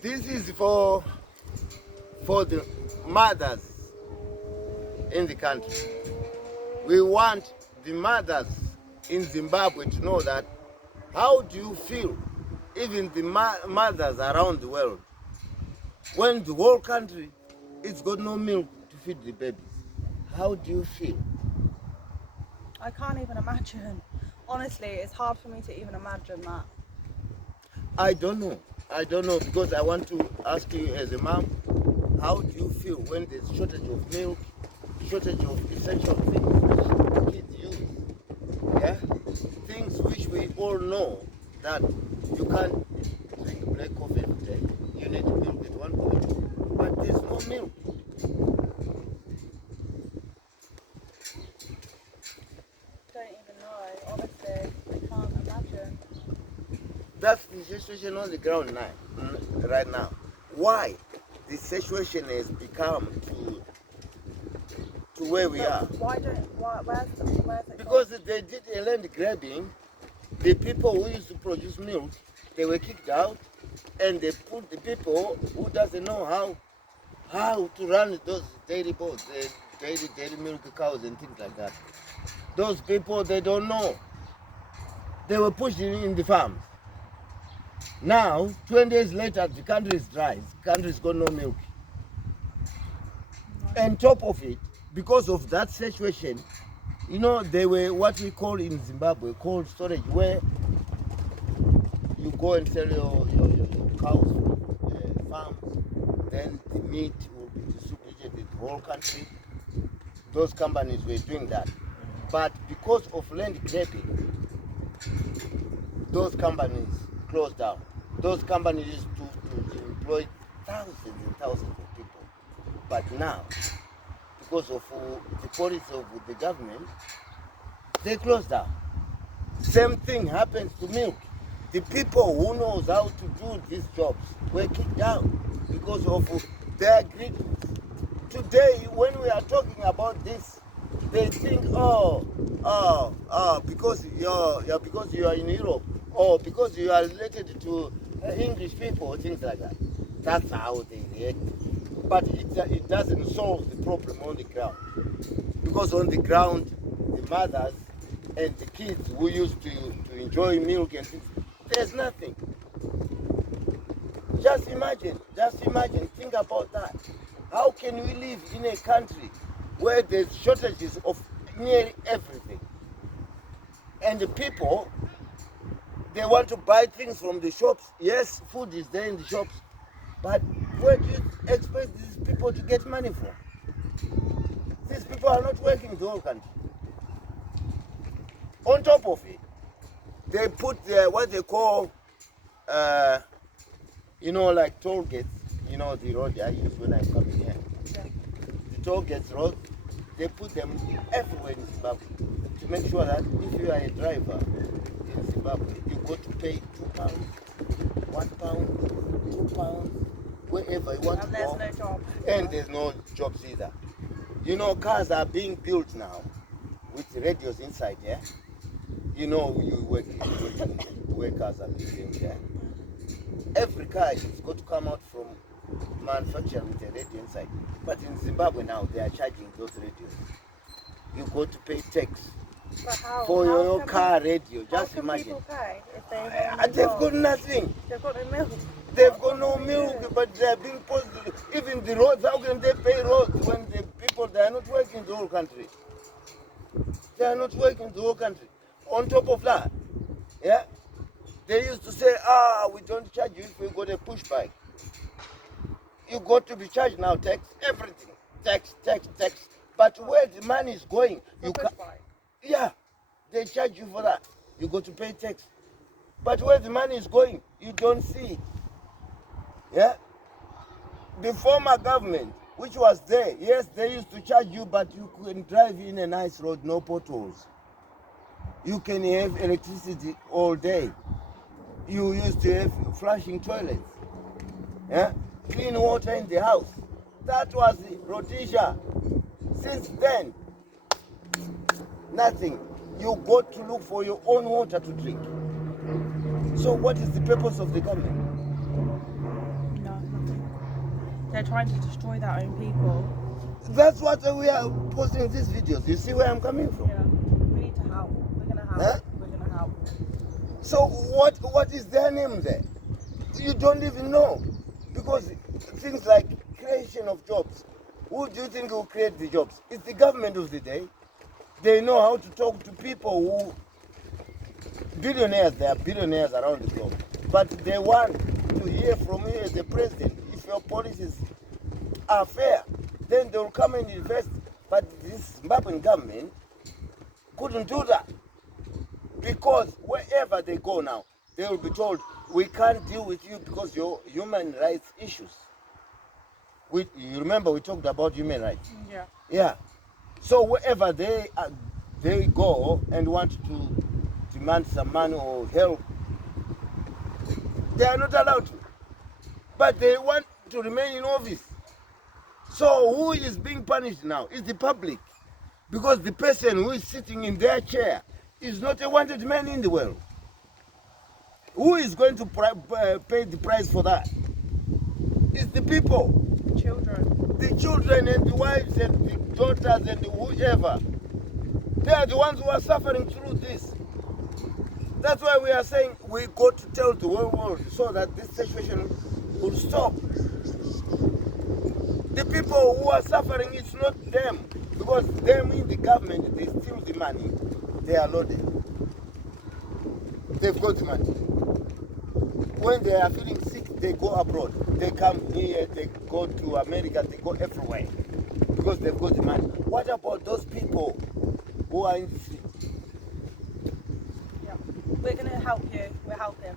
This is for the mothers in the country. We want the mothers in Zimbabwe to know that how do you feel, even the mothers around the world, when the whole country it's got no milk to feed the babies? How do you feel? I can't even imagine. Honestly, it's hard for me to even imagine that. I don't know. I don't know, because I want to ask you as a mom, how do you feel when there's shortage of milk, shortage of essential things which kids use? Yeah? Things which we all know that you can't drink black coffee every day. You need milk at one point. But there's no milk. Don't even know. Honestly, I can't imagine. That's the situation on the ground now, right now. Why the situation has become to where we are? Where's it Because they did a land grabbing. The people who used to produce milk, they were kicked out, and they put the people who doesn't know how to run those dairy boats, dairy milk cows and things like that. Those people, they don't know. They were pushed in the farms. Now, 20 years later, the country is dry. The country's got no milk. And top of it, because of that situation, you know, they were what we call in Zimbabwe cold storage, where you go and sell your cows from farms, then the meat will be distributed in the whole country. Those companies were doing that. But because of land grabbing, those companies closed down. Those companies used to employ thousands and thousands of people. But now, because of the policy of the government, they closed down. Same thing happens to milk. The people who knows how to do these jobs were kicked out because of their greediness. Today, when we are talking about this, they think, because you are in Europe, or because you are related to English people, things like that. That's how they react. But it doesn't solve the problem on the ground. Because on the ground, the mothers and the kids who used to enjoy milk and things, there's nothing. Just imagine, think about that. How can we live in a country where there's shortages of nearly everything? And the people, they want to buy things from the shops. Yes, food is there in the shops. But where do you expect these people to get money from? These people are not working the whole country. On top of it, they put what they call, like toll gates. You know, the road I use when I'm coming here. Yeah. The toll gates road, they put them everywhere in Zimbabwe to make sure that if you are a driver in Zimbabwe, you got to pay £2, £1, £2, wherever you want And to there's go. no job. And there's no jobs either. You know, cars are being built now with radios inside, yeah? You know, you work where cars are being built, yeah? Every car is got to come out from manufacturer with a radio inside. But in Zimbabwe now, they are charging those radios. You got to pay tax But how? for How your can car radio. How Just can imagine. people pay if they have And they've got nothing. They've got no milk. They've got no milk, but they're being posted. Even the roads, how can they pay roads when the people, they are not working the whole country? They are not working the whole country. On top of that, yeah, they used to say, we don't charge you if you got a push bike. You got to be charged now, tax, everything. Tax. But where the money is going, you push can't. bike. Yeah, they charge you for that. You got to pay tax. But where the money is going, you don't see it. Yeah? The former government, which was there, yes, they used to charge you, but you can drive in a nice road, no potholes. You can have electricity all day. You used to have flushing toilets. Yeah? Clean water in the house. That was Rhodesia. Since then, nothing. You got to look for your own water to drink. So what is the purpose of the government? No. They're trying to destroy their own people. That's what we are posting these videos. You see where I'm coming from? Yeah. We need to help. We're gonna help. Huh? We're gonna help. So what is their name there? You don't even know. Because things like creation of jobs, who do you think will create the jobs? It's the government of the day. They know how to talk to people who, billionaires, there are billionaires around the globe. But they want to hear from you as the president. If your policies are fair, then they will come and invest. But this Zimbabwean government couldn't do that. Because wherever they go now, they will be told, we can't deal with you because your human rights issues. You remember we talked about human rights? Yeah. Yeah. So wherever they go and want to demand some money or help, they are not allowed to. But they want to remain in office. So who is being punished now? Is the public. Because the person who is sitting in their chair is not a wanted man in the world. Who is going to pay the price for that? It's the people. Children. The children and the wives and the daughters and whoever. They are the ones who are suffering through this. That's why we are saying we got to tell the whole world so that this situation will stop. The people who are suffering, it's not them. Because them in the government, they steal the money. They are loaded. They've got the money. When they are feeling sick, they go abroad. They come here, they go to America, they go everywhere. Because they've got the money. What about those people who are in the street? Yeah. We're gonna help you. We're helping.